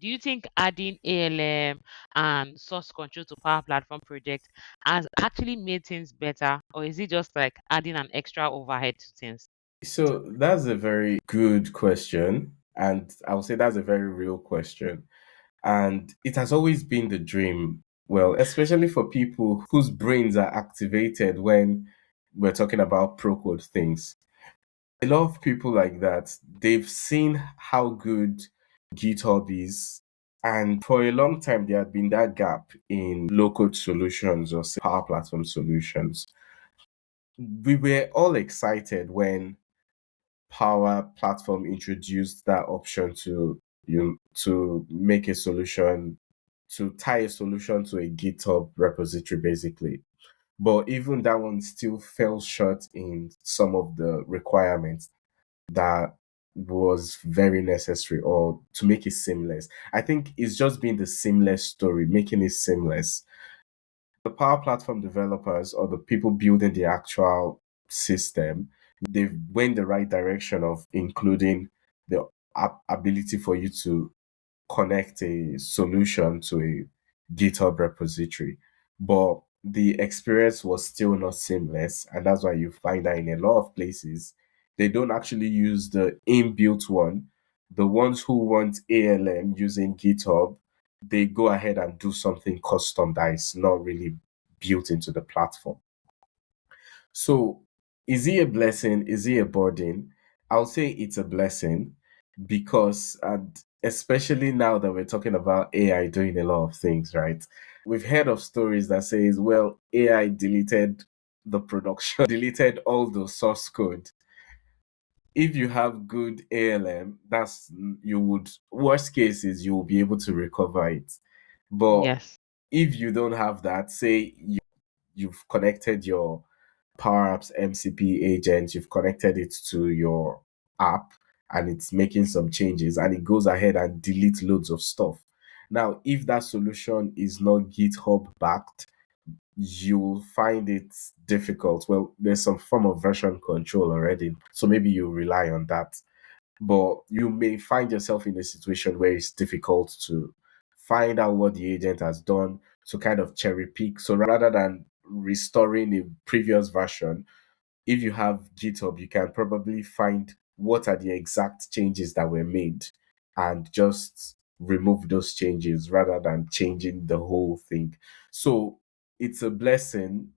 Do you think adding ALM and source control to Power Platform projects has actually made things better, or is it just like adding an extra overhead to things? So that's a very good question. And I would say that's a very real question. And it has always been the dream. Well, especially for people whose brains are activated when we're talking about pro code things. A lot of people like that, they've seen how good GitHub is. And for a long time, there had been that gap in low code solutions or say, Power Platform solutions. We were all excited when Power Platform introduced that option to make a solution, to tie a solution to a GitHub repository, basically. But even that one still fell short in some of the requirements that was very necessary or to make it seamless. I think it's just been the seamless story, making it seamless. The Power Platform developers or the people building the actual system, they've went the right direction of including the ability for you to connect a solution to a GitHub repository. But the experience was still not seamless. And that's why you find that in a lot of places, they don't actually use the inbuilt one. The ones who want ALM using GitHub, they go ahead and do something custom that is not really built into the platform. So, is he a blessing? Is he a burden? I'll say it's a blessing because, and especially now that we're talking about AI doing a lot of things, right? We've heard of stories that says, well, AI deleted the production, deleted all the source code. If you have good ALM, that's you would worst case is you will be able to recover it. But Yes. if you don't have that, say you've connected your Power Apps MCP agent, you've connected it to your app and it's making some changes and it goes ahead and delete loads of stuff. Now, if that solution is not GitHub backed, you'll find it difficult. Well, there's some form of version control already, so maybe you rely on that. But you may find yourself in a situation where it's difficult to find out what the agent has done to kind of cherry pick. So rather than restoring a previous version, if you have GitHub, you can probably find what are the exact changes that were made and just remove those changes rather than changing the whole thing. So it's a blessing.